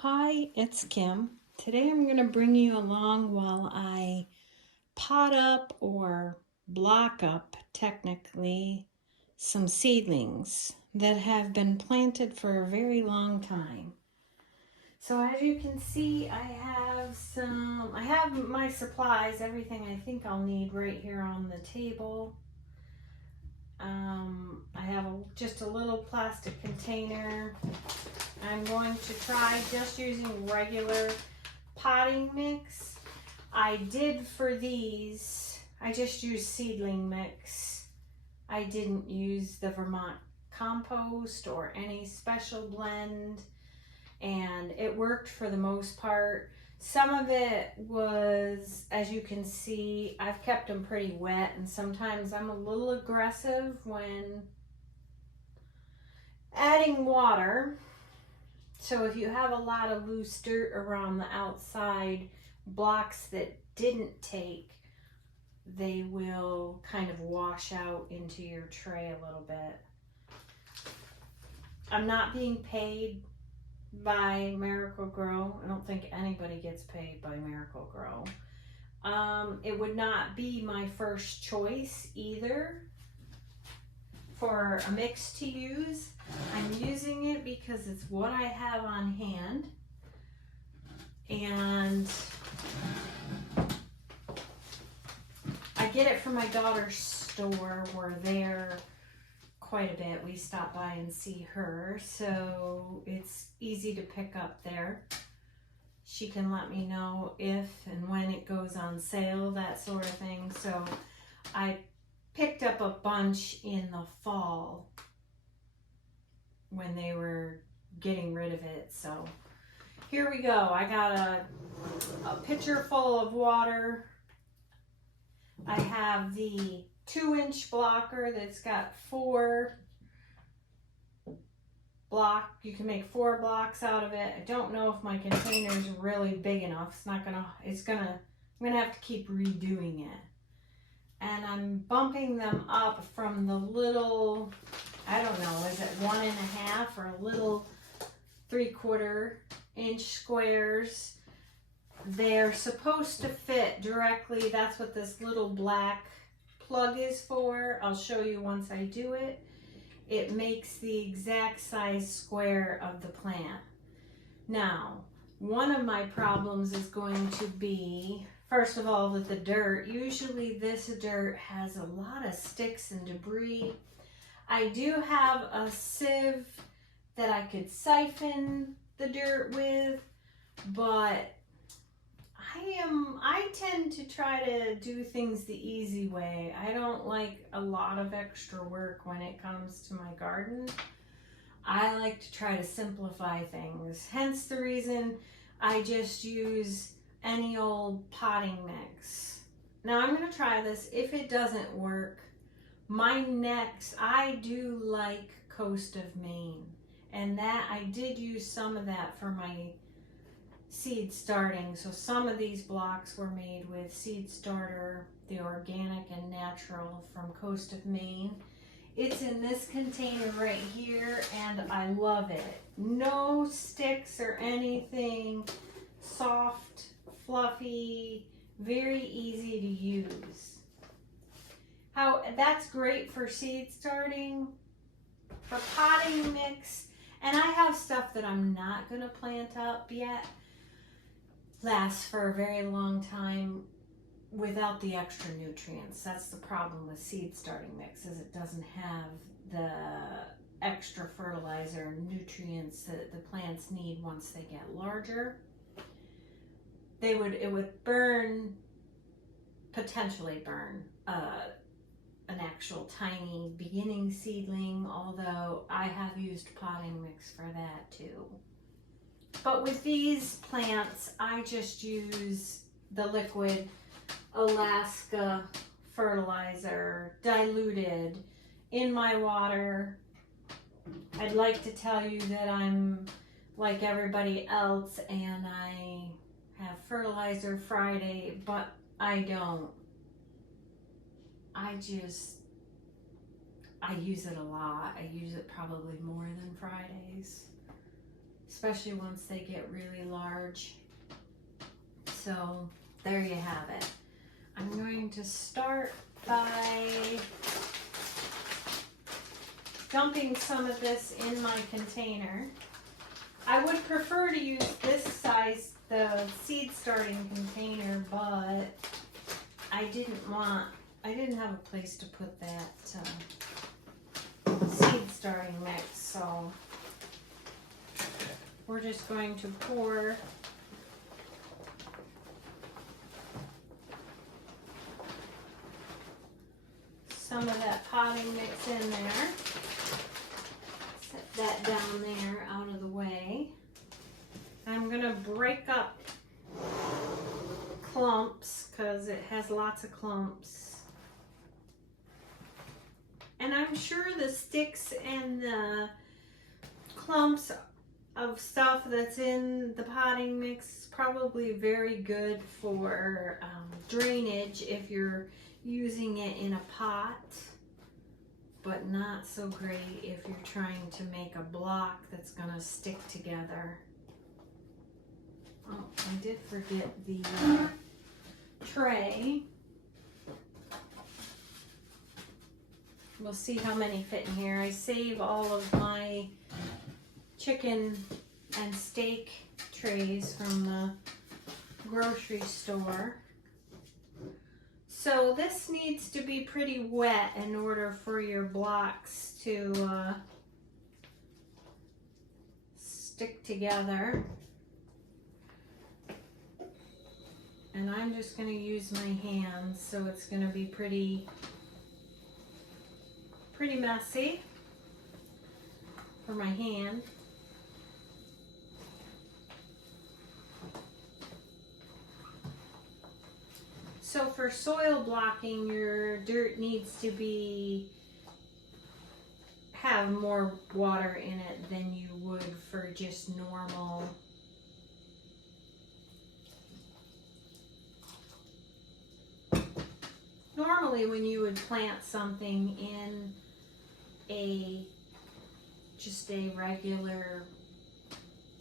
Hi, it's Kim. Today I'm going to bring you along while I pot up or block up, technically, some seedlings that have been planted for a very long time. So as you can see, I have my supplies, everything I think I'll need right here on the table. I have just a little plastic container. I'm going to try just using regular potting mix. I did for these, I just used seedling mix. I didn't use the Vermont compost or any special blend, and it worked for the most part. Some of it was, as you can see, I've kept them pretty wet, and sometimes I'm a little aggressive when adding water. So if you have a lot of loose dirt around the outside, blocks that didn't take, they will kind of wash out into your tray a little bit. I'm not being paid by Miracle-Gro. I don't think anybody gets paid by Miracle-Gro. It would not be my first choice either for a mix to use. I'm using it because it's what I have on hand, and I get it from my daughter's store. We're there quite a bit. We stop by and see her, so it's easy to pick up there. She can let me know if and when it goes on sale, that sort of thing. So I picked up a bunch in the fall when they were getting rid of it. So here we go. I got a pitcher full of water. I have the 2-inch blocker that's got 4 block. You can make 4 blocks out of it. I don't know if my container is really big enough. I'm gonna have to keep redoing it. And I'm bumping them up from the little, I don't know, is it 1.5 or a little 3/4 inch squares? They're supposed to fit directly. That's what this little black plug is for. I'll show you once I do it. It makes the exact size square of the plant. Now, one of my problems is going to be, first of all, with the dirt. Usually this dirt has a lot of sticks and debris. I do have a sieve that I could siphon the dirt with, but I tend to try to do things the easy way. I don't like a lot of extra work when it comes to my garden. I like to try to simplify things. Hence the reason I just use any old potting mix. Now I'm going to try this. If it doesn't work, I do like Coast of Maine. And that I did use some of that for my seed starting. So some of these blocks were made with seed starter, the organic and natural from Coast of Maine. It's in this container right here, and I love it. No sticks or anything. Soft, fluffy, very easy to use. That's great for seed starting, for potting mix, and I have stuff that I'm not going to plant up yet. Lasts for a very long time without the extra nutrients. That's the problem with seed starting mix, is it doesn't have the extra fertilizer and nutrients that the plants need once they get larger. It would potentially burn an actual tiny beginning seedling, although I have used potting mix for that too. But with these plants, I just use the liquid Alaska fertilizer diluted in my water. I'd like to tell you that I'm like everybody else and I have fertilizer Friday, but I don't. I use it a lot. I use it probably more than Fridays. especially once they get really large. So there you have it. I'm going to start by dumping some of this in my container. I would prefer to use this size, the seed starting container, but I didn't have a place to put that seed starting mix, so we're just going to pour some of that potting mix in there. Set that down there out of the way. I'm gonna break up clumps because it has lots of clumps. And I'm sure the sticks and the clumps of stuff that's in the potting mix is probably very good for drainage if you're using it in a pot, but not so great if you're trying to make a block that's gonna stick together. Oh, I did forget the tray. We'll see how many fit in here. I save all of my chicken and steak trays from the grocery store. So this needs to be pretty wet in order for your blocks to stick together. And I'm just going to use my hands, so it's going to be pretty messy for my hand. So for soil blocking, your dirt needs to have more water in it than you would for just normal normally when you would plant something in just a regular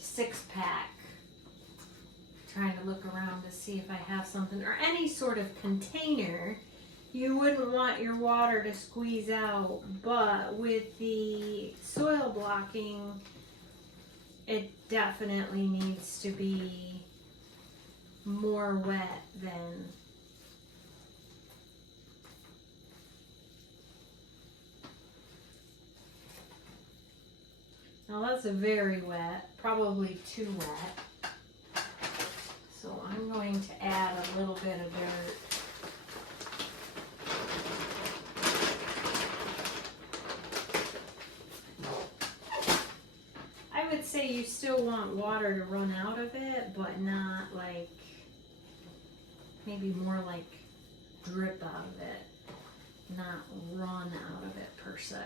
6-pack, trying to look around to see if I have something, or any sort of container, you wouldn't want your water to squeeze out. But with the soil blocking, it definitely needs to be more wet than now. That's a very wet, probably too wet. So I'm going to add a little bit of dirt. I would say you still want water to run out of it, but not like, maybe more like drip out of it, not run out of it per se.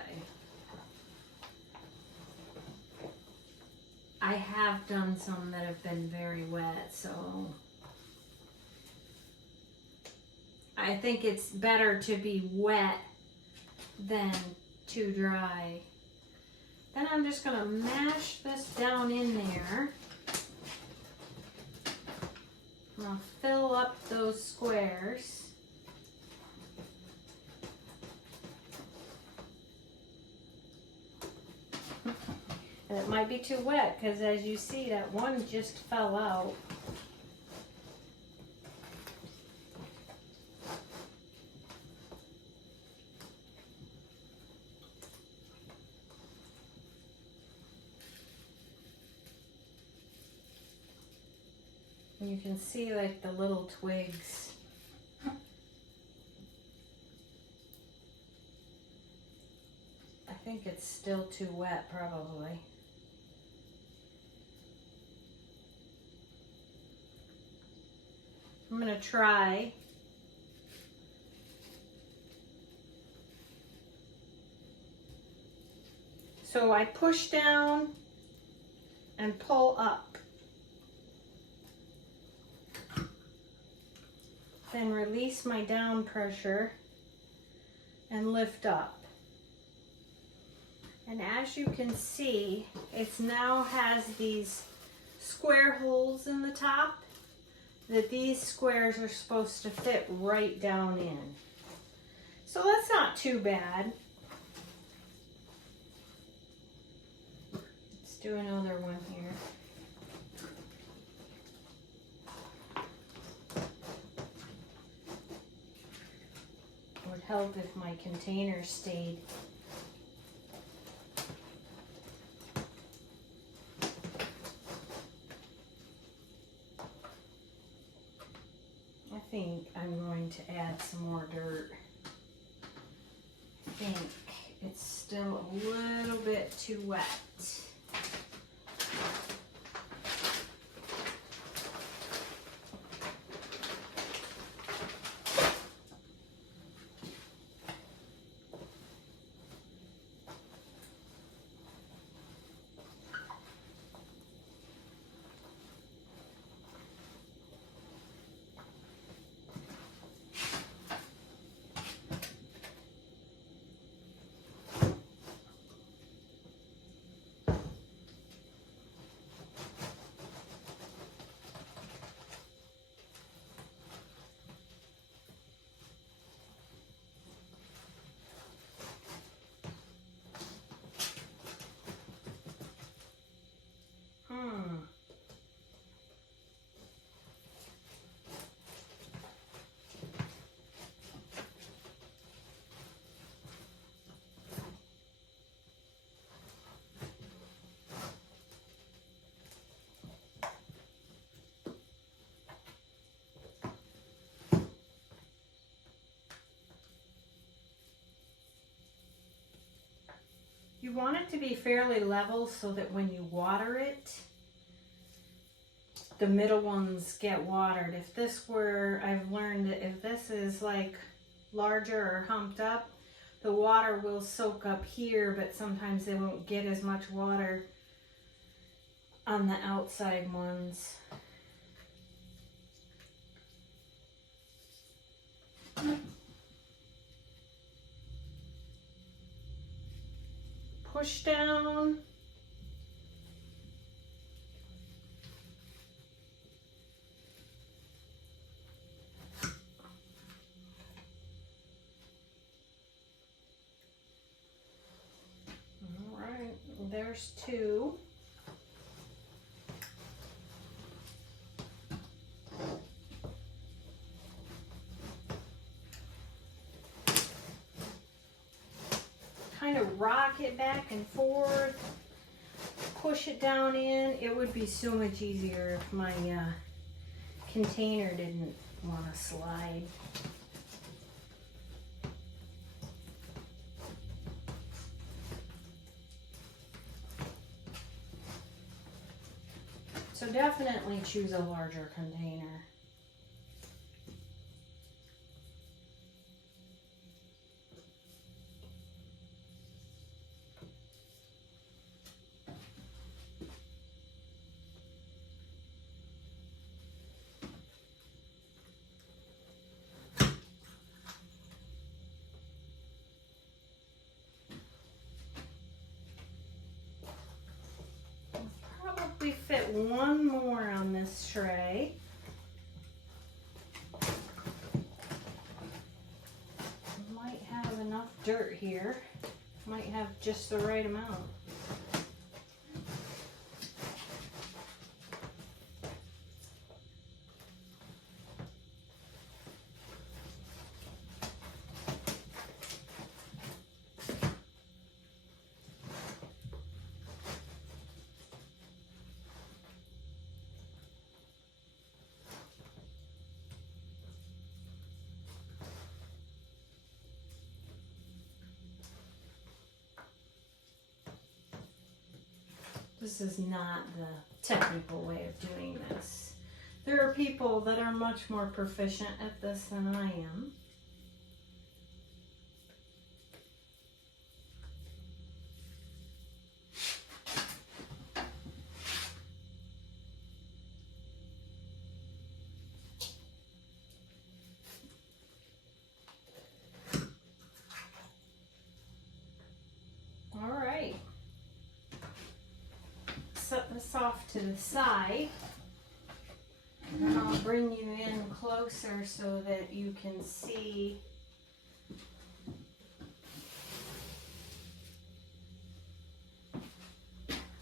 I have done some that have been very wet, so I think it's better to be wet than too dry. Then I'm just going to mash this down in there. I'm going to fill up those squares. And it might be too wet because, as you see, that one just fell out. And you can see like the little twigs. I think it's still too wet, probably. I'm going to try so I push down and pull up, then release my down pressure and lift up. And as you can see, it's now has these square holes in the top that these squares are supposed to fit right down in. So that's not too bad. Let's do another one here. It would help if my container stayed. I think I'm going to add some more dirt. I think it's still a little bit too wet. You want it to be fairly level so that when you water it, the middle ones get watered. If this were, I've learned that if this is like larger or humped up, the water will soak up here, but sometimes they won't get as much water on the outside ones. Push down. All right, there's two. Kind of rock it back and forth, push it down in. It would be so much easier if my container didn't want to slide. So definitely choose a larger container. Probably fit one more on this tray. Might have enough dirt here. Might have just the right amount. This is not the technical way of doing this. There are people that are much more proficient at this than I am. All right. set this off to the side. And I'll bring you in closer so that you can see.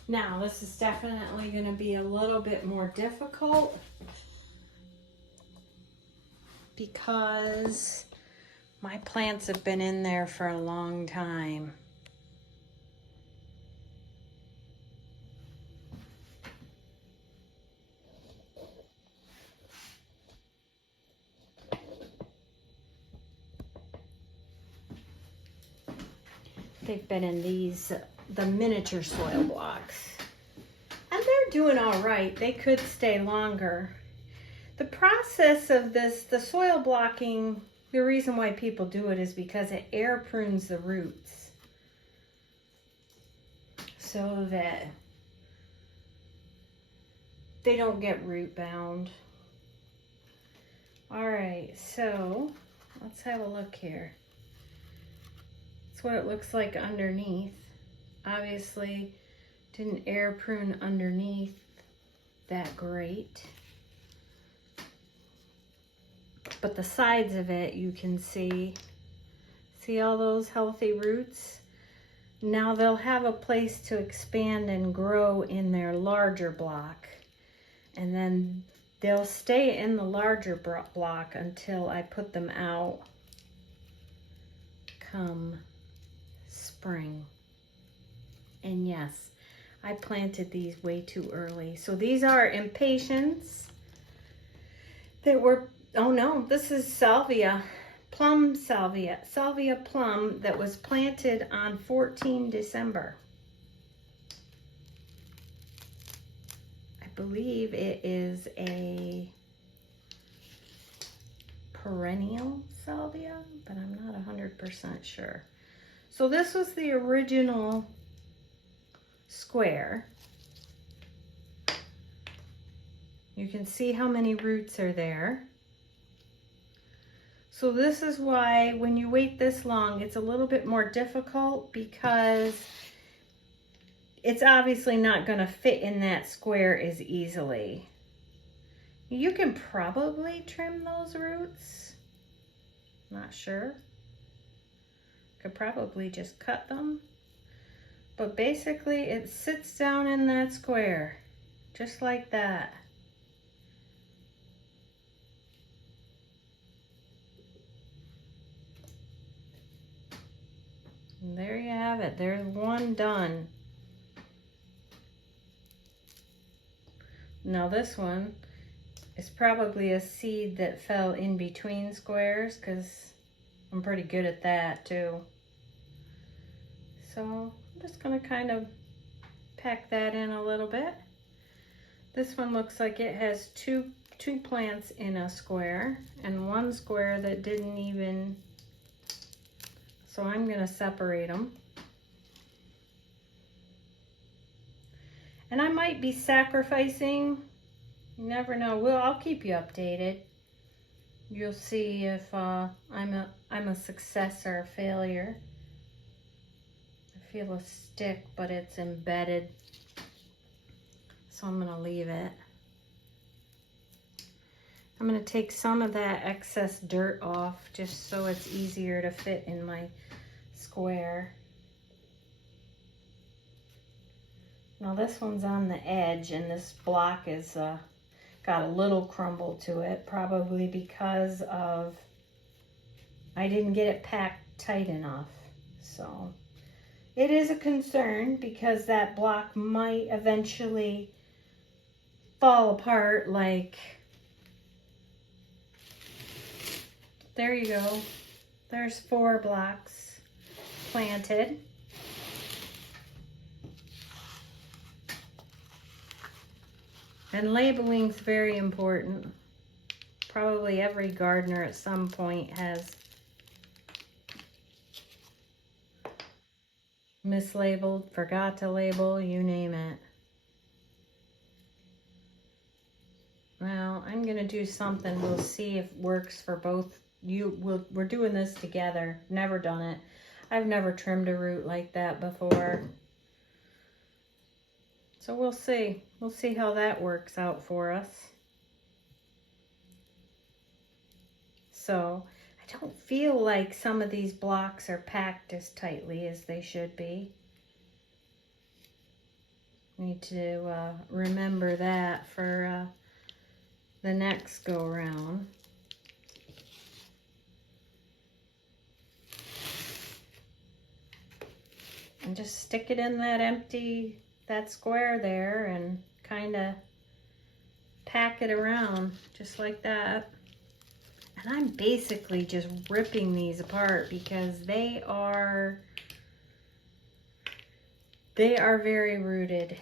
Now, this is definitely going to be a little bit more difficult because my plants have been in there for a long time. They've been in these, the miniature soil blocks. And they're doing all right. They could stay longer. The process of this, the soil blocking, the reason why people do it is because it air prunes the roots. So that they don't get root bound. All right, so let's have a look here. That's what it looks like underneath. Obviously, didn't air prune underneath that great. But the sides of it, you can see all those healthy roots? Now they'll have a place to expand and grow in their larger block. And then they'll stay in the larger block until I put them out come spring. And yes, I planted these way too early. So these are Impatiens that were, oh no, this is Salvia, plum Salvia, Salvia plum that was planted on 14 December. I believe it is a perennial Salvia, but I'm not 100% sure. So this was the original square. You can see how many roots are there. So this is why when you wait this long, it's a little bit more difficult because it's obviously not going to fit in that square as easily. You can probably trim those roots. Not sure. Could probably just cut them. But basically it sits down in that square, just like that. And there you have it. There's one done. Now this one is probably a seed that fell in between squares because I'm pretty good at that too. So I'm just going to kind of pack that in a little bit. This one looks like it has two plants in a square and one square that didn't even, so I'm going to separate them. And I might be sacrificing, you never know. Well, I'll keep you updated. You'll see if I'm a success or a failure. I feel a stick, but it's embedded. So I'm gonna leave it. I'm gonna take some of that excess dirt off just so it's easier to fit in my square. Now this one's on the edge and this block is got a little crumble to it, probably because of I didn't get it packed tight enough. So it is a concern because that block might eventually fall apart. Like, there you go. There's 4 blocks planted. And labeling is very important. Probably every gardener at some point has mislabeled, forgot to label, you name it. Well, I'm going to do something. We'll see if it works for both. We're doing this together. Never done it. I've never trimmed a root like that before. So we'll see. We'll see how that works out for us. So I don't feel like some of these blocks are packed as tightly as they should be. Need to remember that for the next go around. And just stick it in that square there, and kind of pack it around just like that. And I'm basically just ripping these apart because they are very rooted.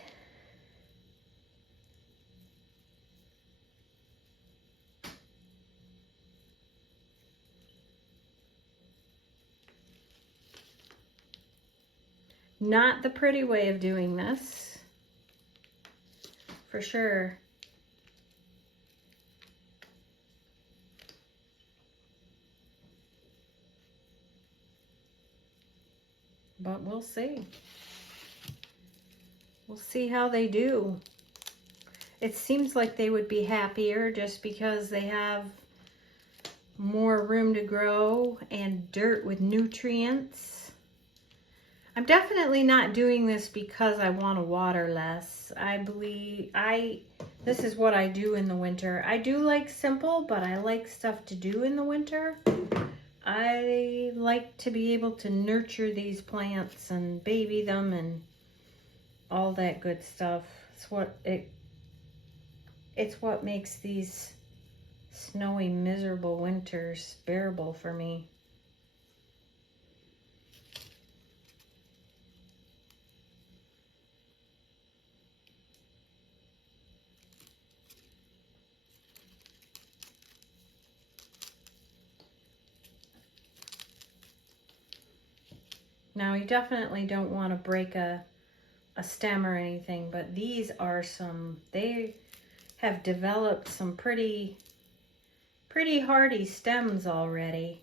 Not the pretty way of doing this, for sure. But we'll see. We'll see how they do. It seems like they would be happier just because they have more room to grow and dirt with nutrients. I'm definitely not doing this because I want to water less. I believe this is what I do in the winter. I do like simple, but I like stuff to do in the winter. I like to be able to nurture these plants and baby them and all that good stuff. It's what makes these snowy, miserable winters bearable for me. Now, you definitely don't want to break a stem or anything, but these are they have developed some pretty hardy stems already.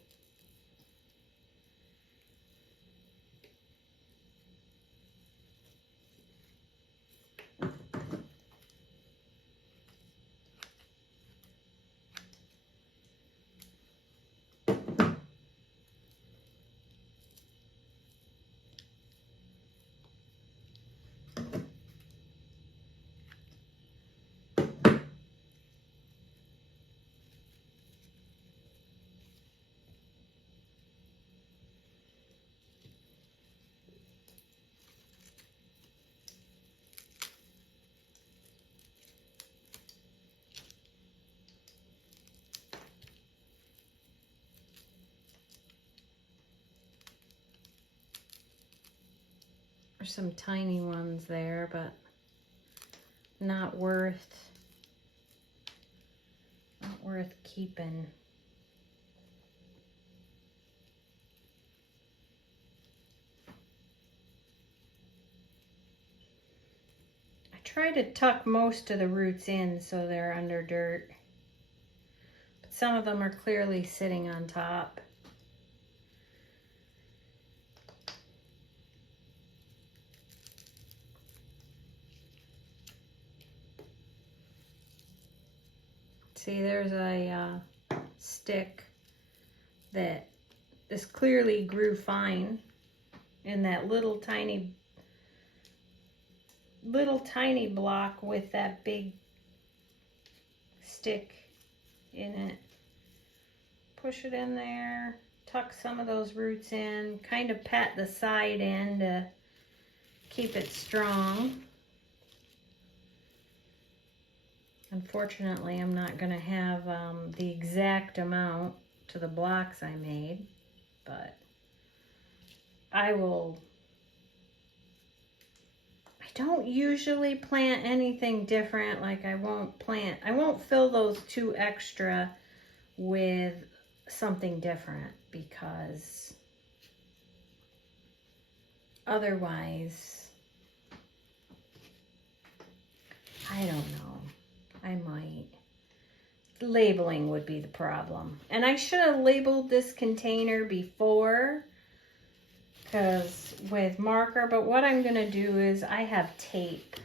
There's some tiny ones there, but not worth keeping. I try to tuck most of the roots in so they're under dirt, but some of them are clearly sitting on top. See, there's a stick that this clearly grew fine in that little tiny block with that big stick in it. Push it in there, tuck some of those roots in, kind of pat the side end to keep it strong. Unfortunately, I'm not going to have the exact amount to the blocks I made, but I don't usually plant anything different. Like I won't fill those 2 extra with something different, because otherwise, I don't know. I might. Labeling would be the problem. And I should have labeled this container before, because with marker, but what I'm going to do is I have tape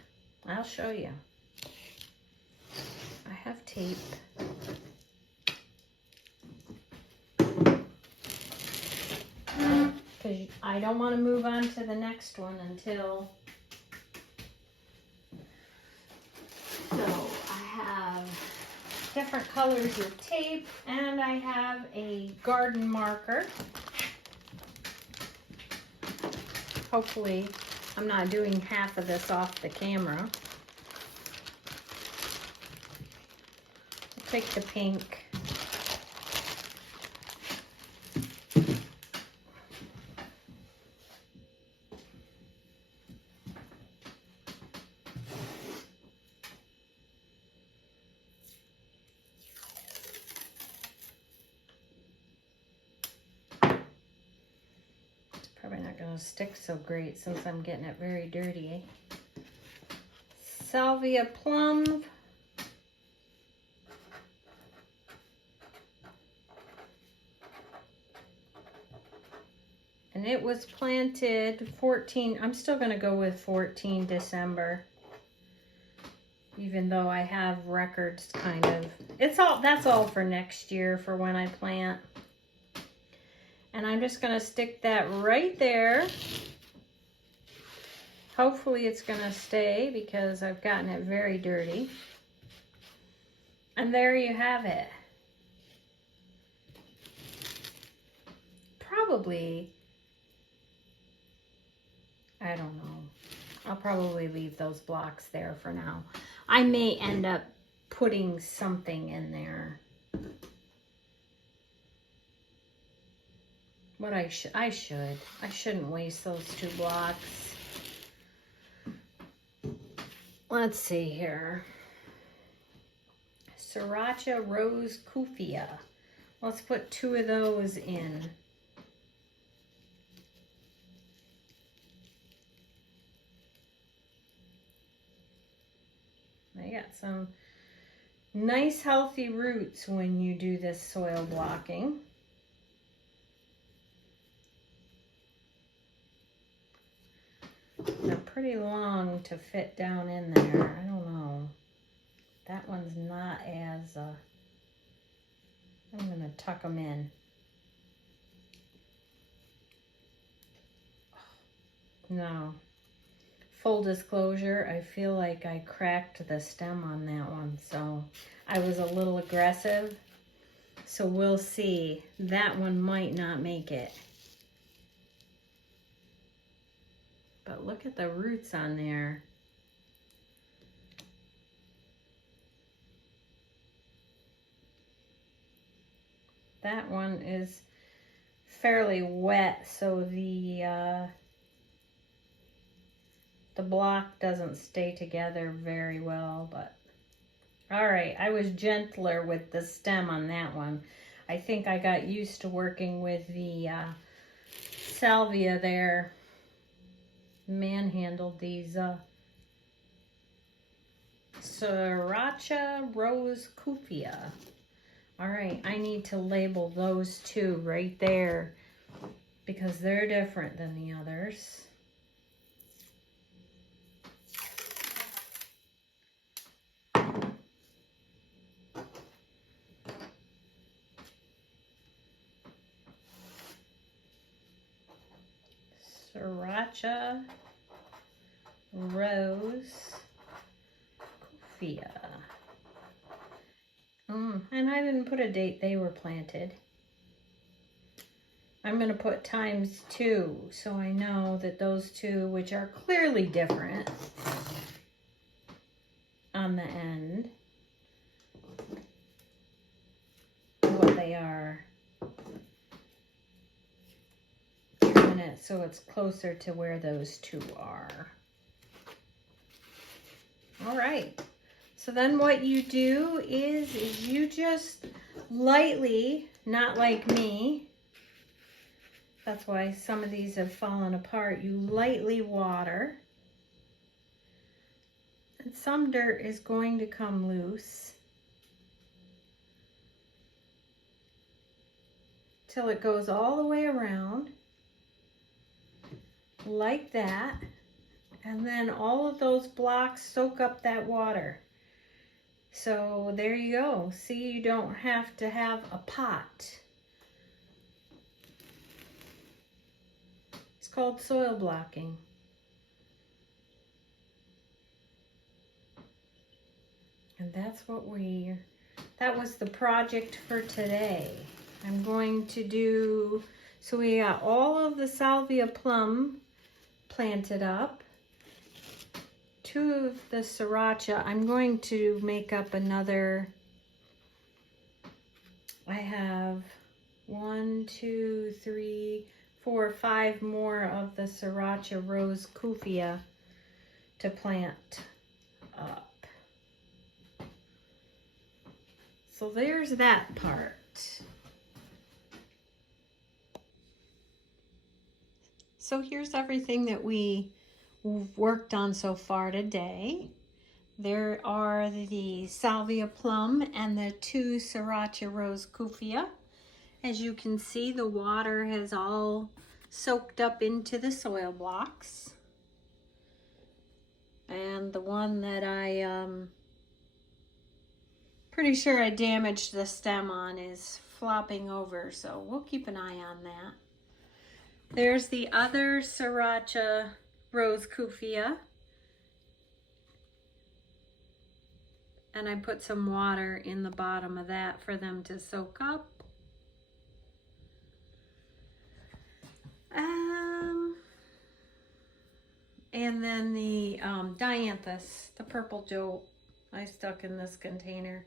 I'll show you. I have tape. Because I don't want to move on to the next one until... So I have different colors of tape, and I have a garden marker. Hopefully I'm not doing half of this off the camera. I'll take the pink. Probably not going to stick so great since I'm getting it very dirty. Salvia plum. And it was planted 14, I'm still going to go with 14 December. Even though I have records kind of. That's all for next year for when I plant. And I'm just going to stick that right there. Hopefully it's going to stay because I've gotten it very dirty. And there you have it. Probably, I don't know. I'll probably leave those blocks there for now. I may end up putting something in there. But I shouldn't waste those 2 blocks. Let's see here. Sriracha Rose Kufia. Let's put 2 of those in. I got some nice healthy roots when you do this soil blocking. They're pretty long to fit down in there. I don't know. That one's not as, I'm going to tuck them in. No. Full disclosure, I feel like I cracked the stem on that one, so I was a little aggressive. So we'll see. That one might not make it. But look at the roots on there. That one is fairly wet, so the block doesn't stay together very well, but all right, I was gentler with the stem on that one. I think I got used to working with the Salvia there. Manhandled these Sriracha Rose Kufia. All right, I need to label those 2 right there because they're different than the others. Sriracha Rose Kufia. And I didn't put a date they were planted. I'm going to put ×2 so I know that those 2, which are clearly different on the end, what they are. So it's closer to where those 2 are. All right. So then what you do is you just lightly, not like me, that's why some of these have fallen apart, you lightly water. And some dirt is going to come loose till it goes all the way around. Like that, And then all of those blocks soak up that water. So there you go. See, you don't have to have a pot. It's called soil blocking. And that's what that was the project for today. I'm going to do, so we got all of the Salvia plum planted up. 2 of the sriracha. I'm going to make up another, I have 1, 2, 3, 4, 5 more of the sriracha rose kufia to plant up. So there's that part. So here's everything that we've worked on so far today. There are the Salvia plum and the 2 sriracha rose kufia. As you can see, the water has all soaked up into the soil blocks. And the one that pretty sure I damaged the stem on is flopping over, so we'll keep an eye on that. There's the other sriracha rose kufia. And I put some water in the bottom of that for them to soak up. And then the dianthus, the purple jolt, I stuck in this container.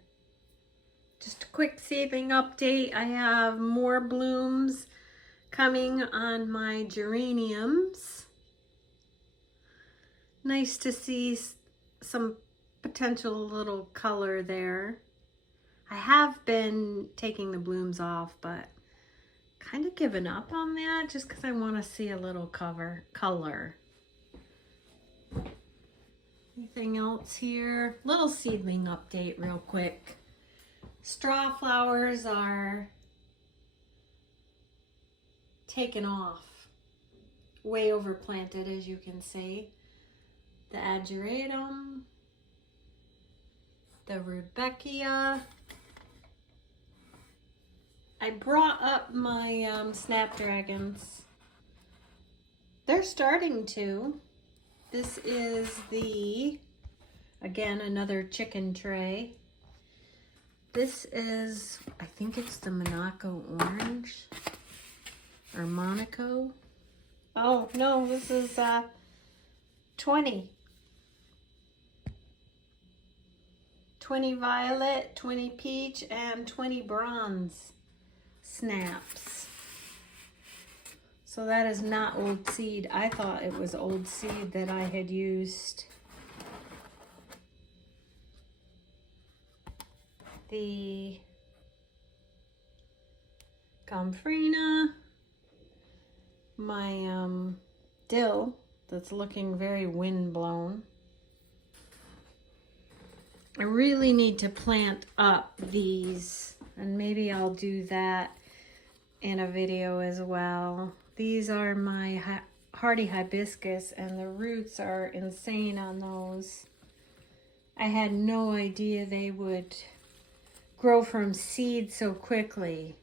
Just a quick seedling update. I have more blooms coming on my geraniums. Nice to see some potential little color there. I have been taking the blooms off, but kind of given up on that just because I want to see a little color. Anything else here? Little seedling update real quick. Straw flowers are taken off. Way overplanted, as you can see. The ageratum, the rudbeckia. I brought up my snapdragons. They're starting to. This is again, another chicken tray. This is, I think it's the Monaco orange or Monaco. Oh no, this is 20 violet, 20 peach, and 20 bronze snaps. So that is not old seed. I thought it was old seed that I had used. The Gomphrena, my dill that's looking very windblown. I really need to plant up these, and maybe I'll do that in a video as well. These are my hardy hibiscus, and the roots are insane on those. I had no idea they would grow from seed so quickly.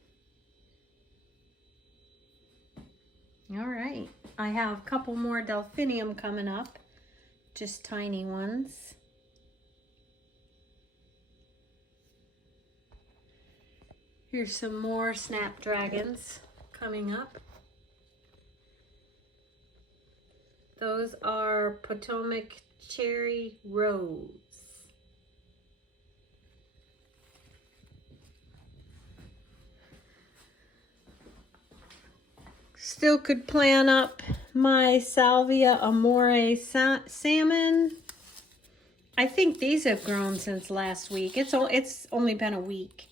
All right, I have a couple more delphinium coming up, just tiny ones. Here's some more snapdragons coming up. Those are Potomac Cherry Rose. Still could plan up my Salvia Amore salmon. I think these have grown since last week. It's only been a week.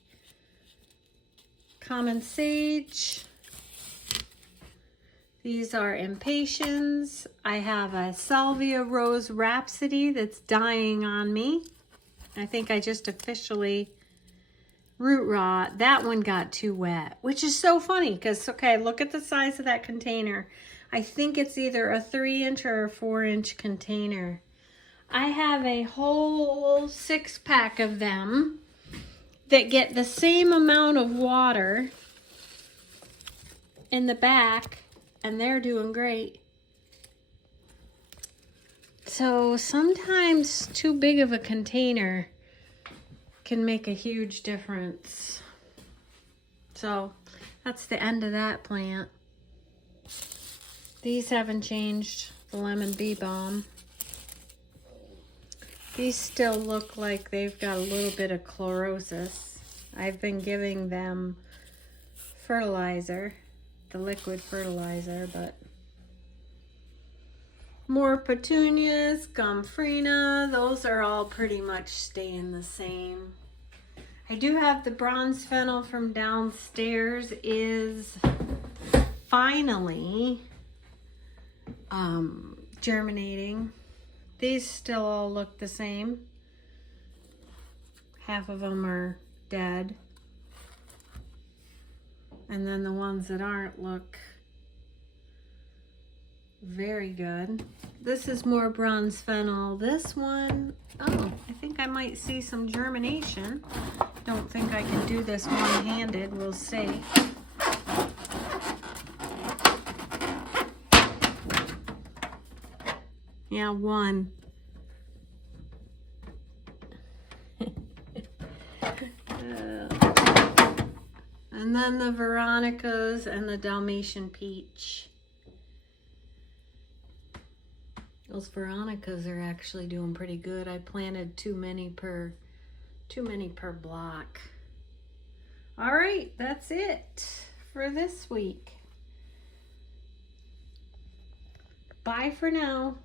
Common sage. These are Impatiens. I have a Salvia Rose Rhapsody that's dying on me. I think I just officially root rot. That one got too wet, which is so funny because, okay, look at the size of that container. I think it's either a 3-inch or a 4-inch container. I have a whole 6-pack of them that get the same amount of water in the back, and they're doing great. So sometimes too big of a container can make a huge difference. So that's the end of that plant. These haven't changed, the lemon bee balm. These still look like they've got a little bit of Coreopsis. I've been giving them fertilizer, the liquid fertilizer, but more Petunias, Gomphrena, those are all pretty much staying the same. I do have the Bronze Fennel from downstairs is finally germinating. These still all look the same. Half of them are dead. And then the ones that aren't look very good. This is more Bronze Fennel. This one, oh, I think I might see some germination. Don't think I can do this one-handed. We'll see. Yeah, one. And then the Veronicas and the Dalmatian peach. Those Veronicas are actually doing pretty good. I planted too many per block. All right, that's it for this week. Bye for now.